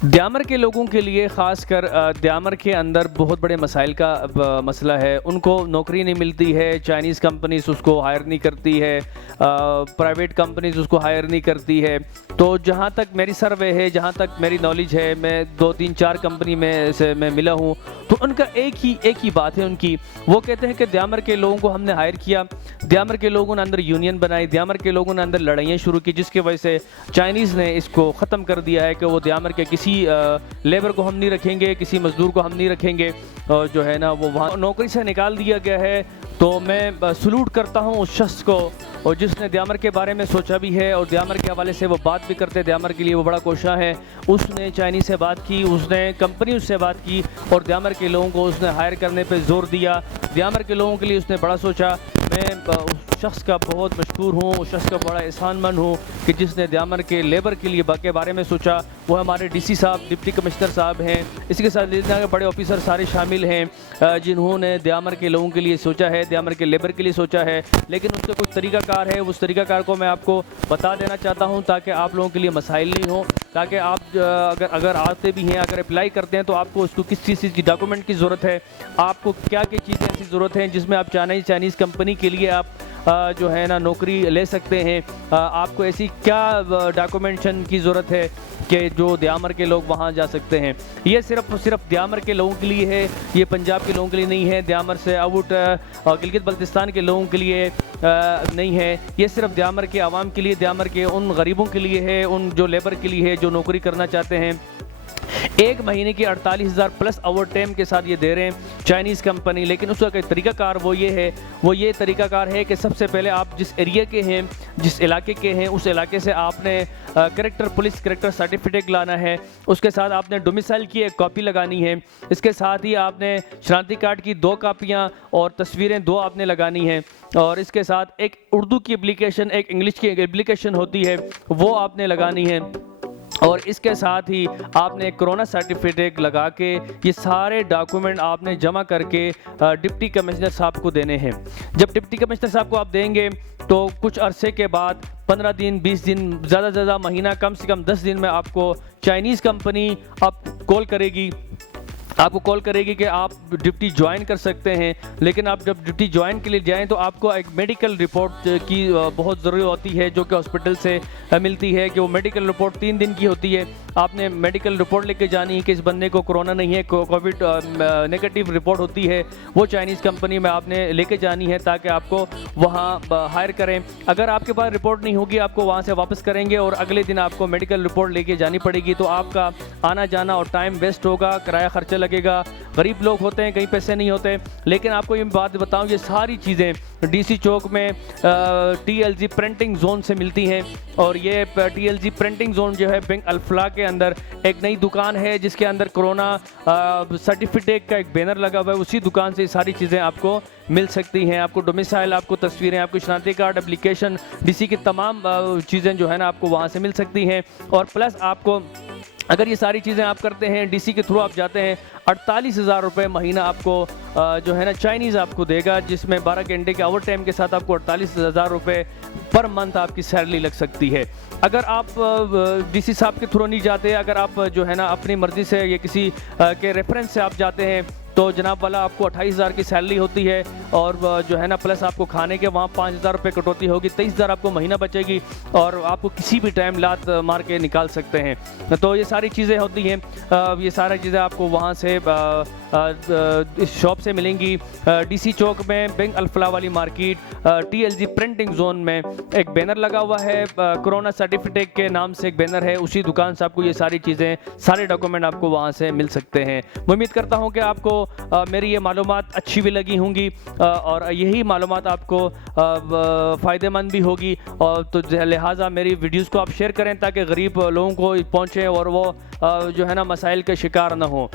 द्यामर के लोगों के लिए ख़ासकर द्यामर के अंदर बहुत बड़े मसाइल का मसला है। उनको नौकरी नहीं मिलती है, चाइनीज़ कंपनीज़ उसको हायर नहीं करती है, प्राइवेट कंपनीज़ उसको हायर नहीं करती है। तो जहाँ तक मेरी सर्वे है, जहाँ तक मेरी नॉलेज है, मैं 2-3-4 कंपनी में से मैं मिला हूँ, तो उनका एक ही बात है उनकी। वो कहते हैं कि द्यामर के लोगों को हमने हायर किया, द्यामर के लोगों ने अंदर यूनियन बनाई, द्यामर के लोगों ने अंदर लड़ाइयाँ शुरू की, जिसकी वजह से चाइनीज़ ने इसको ख़त्म कर दिया है कि वो द्यामर के किसी लेबर को हम नहीं रखेंगे, किसी मज़दूर को हम नहीं रखेंगे, और जो है ना वो वहाँ नौकरी से निकाल दिया गया है। तो मैं सलूट करता हूँ उस शख्स को और जिसने द्यामर के बारे में सोचा भी है और द्यामर के हवाले से वो बात भी करते हैं। द्यामर के लिए वो बड़ा कोशा है, उसने चाइनीज़ से बात की, उसने कंपनी उससे बात की और द्यामर के लोगों को उसने हायर करने पे ज़ोर दिया। द्यामर के लोगों के लिए उसने बड़ा सोचा। मैं उस शख्स का बहुत मशहूर हूँ, उस शख्स का बड़ा एहसानमंद हूँ कि जिसने द्यामर के लेबर के लिए के बारे में सोचा। वो हमारे डीसी साहब, डिप्टी कमिश्नर साहब हैं, इसके साथ जितने बड़े ऑफिसर सारे शामिल हैं जिन्होंने द्यामर के लोगों के लिए सोचा है, द्यामर के लेबर के लिए सोचा है। लेकिन उसका कुछ तरीक़ाकार है, उस तरीक़ाकार को मैं आपको बता देना चाहता हूँ ताकि आप लोगों के लिए मसाइल नहीं हो, ताकि आप अगर आते भी हैं, अगर अप्लाई करते हैं तो आपको उसको किस चीज़ की डॉक्यूमेंट की ज़रूरत है, आपको क्या क्या चीज़ें ऐसी ज़रूरत हैं जिसमें आप चाइनीज़ कंपनी के लिए आप जो है ना नौकरी ले सकते हैं। आपको ऐसी क्या डॉक्यूमेंटेशन की ज़रूरत है कि जो द्यामर के लोग वहाँ जा सकते हैं। ये सिर्फ द्यामर के लोगों के लिए है, ये पंजाब के लोगों के लिए नहीं है, द्यामर से आउट और गिलगित बल्तिस्तान के लोगों के लिए नहीं है। ये सिर्फ द्यामर के आवाम के लिए, द्यामर के उन गरीबों के लिए है, उन जो लेबर के लिए है जो नौकरी करना चाहते हैं। 1 महीने की 48,000 प्लस ओवर टाइम के साथ ये दे रहे हैं चाइनीज़ कंपनी। लेकिन उसका एक तरीक़ाकार वो ये तरीक़ाकार है कि सबसे पहले आप जिस एरिया के हैं, जिस इलाके के हैं, उस इलाके से आपने पुलिस कैरेक्टर सर्टिफिकेट लाना है। उसके साथ आपने डोमिसाइल की एक कॉपी लगानी है। इसके साथ ही आपने शनाख्ती कार्ड की 2 कापियाँ और तस्वीरें 2 आपने लगानी हैं। और इसके साथ एक उर्दू की एप्लीकेशन, एक इंग्लिश की एप्लीकेशन होती है, वो आपने लगानी है। और इसके साथ ही आपने कोरोना सर्टिफिकेट लगा के ये सारे डॉक्यूमेंट आपने जमा करके डिप्टी कमिश्नर साहब को देने हैं। जब डिप्टी कमिश्नर साहब को आप देंगे तो कुछ अरसे के बाद 15 दिन, 20 दिन, ज़्यादा से ज़्यादा महीना, कम से कम 10 दिन में आपको चाइनीज़ कंपनी आपको कॉल करेगी कि आप ड्यूटी ज्वाइन कर सकते हैं। लेकिन आप जब ड्यूटी ज्वाइन के लिए जाएं तो आपको एक मेडिकल रिपोर्ट की बहुत ज़रूरी होती है, जो कि हॉस्पिटल से मिलती है, कि वो मेडिकल रिपोर्ट 3 दिन की होती है। आपने मेडिकल रिपोर्ट लेके जानी है कि इस बंदे को कोरोना नहीं है, कोविड नेगेटिव रिपोर्ट होती है, वो चाइनीज़ कंपनी में आपने लेके जानी है ताकि आपको वहाँ हायर करें। अगर आपके पास रिपोर्ट नहीं होगी, आपको वहाँ से वापस करेंगे और अगले दिन आपको मेडिकल रिपोर्ट लेके जानी पड़ेगी। तो आपका आना जाना और टाइम वेस्ट होगा, किराया खर्चा लगेगा। गरीब लोग होते हैं, कहीं पैसे नहीं होते। लेकिन आपको ये बात बताऊं, ये सारी चीज़ें डीसी चौक में टीएलजी प्रिंटिंग जोन से मिलती हैं। और ये टीएलजी प्रिंटिंग जोन जो है बैंक अल्फला के अंदर एक नई दुकान है जिसके अंदर कोरोना सर्टिफिकेट का एक बैनर लगा हुआ है। उसी दुकान से सारी चीज़ें आपको मिल सकती हैं। आपको डोमिसाइल, आपको तस्वीरें, आपको शनाख्ती कार्ड, एप्लीकेशन, डीसी की तमाम चीज़ें जो है ना आपको वहाँ से मिल सकती हैं। और प्लस आपको अगर ये सारी चीज़ें आप करते हैं, डीसी के थ्रू आप जाते हैं, 48,000 रुपये महीना आपको जो है ना चाइनीज़ आपको देगा, जिसमें 12 घंटे के ओवर टाइम के साथ आपको 48,000 रुपये पर मंथ आपकी सैलरी लग सकती है। अगर आप डीसी साहब के थ्रू नहीं जाते, अगर आप जो है ना अपनी मर्ज़ी से या किसी के रेफरेंस से आप जाते हैं, तो जनाब वाला आपको 28,000 की सैलरी होती है। और जो है ना प्लस आपको खाने के वहाँ 5,000 रुपये कटौती होगी, 23,000 आपको महीना बचेगी और आपको किसी भी टाइम लात मार के निकाल सकते हैं। तो ये सारी चीज़ें होती हैं, ये सारी चीज़ें आपको वहाँ से इस शॉप से मिलेंगी। डीसी चौक में बैंक अल्फला वाली मार्केट टीएलजी प्रिंटिंग जोन में एक बैनर लगा हुआ है, कोरोना सर्टिफिकेट के नाम से एक बैनर है। उसी दुकान से आपको ये सारी चीज़ें, सारे डॉक्यूमेंट आपको वहाँ से मिल सकते हैं। मैं उम्मीद करता हूँ कि आपको मेरी ये मालूमात अच्छी भी लगी होंगी और यही मालूमात आपको फ़ायदेमंद भी होगी। और तो लिहाजा मेरी वीडियोस को आप शेयर करें ताकि गरीब लोगों को पहुँचें और वो जो है ना मसाइल के शिकार ना हो।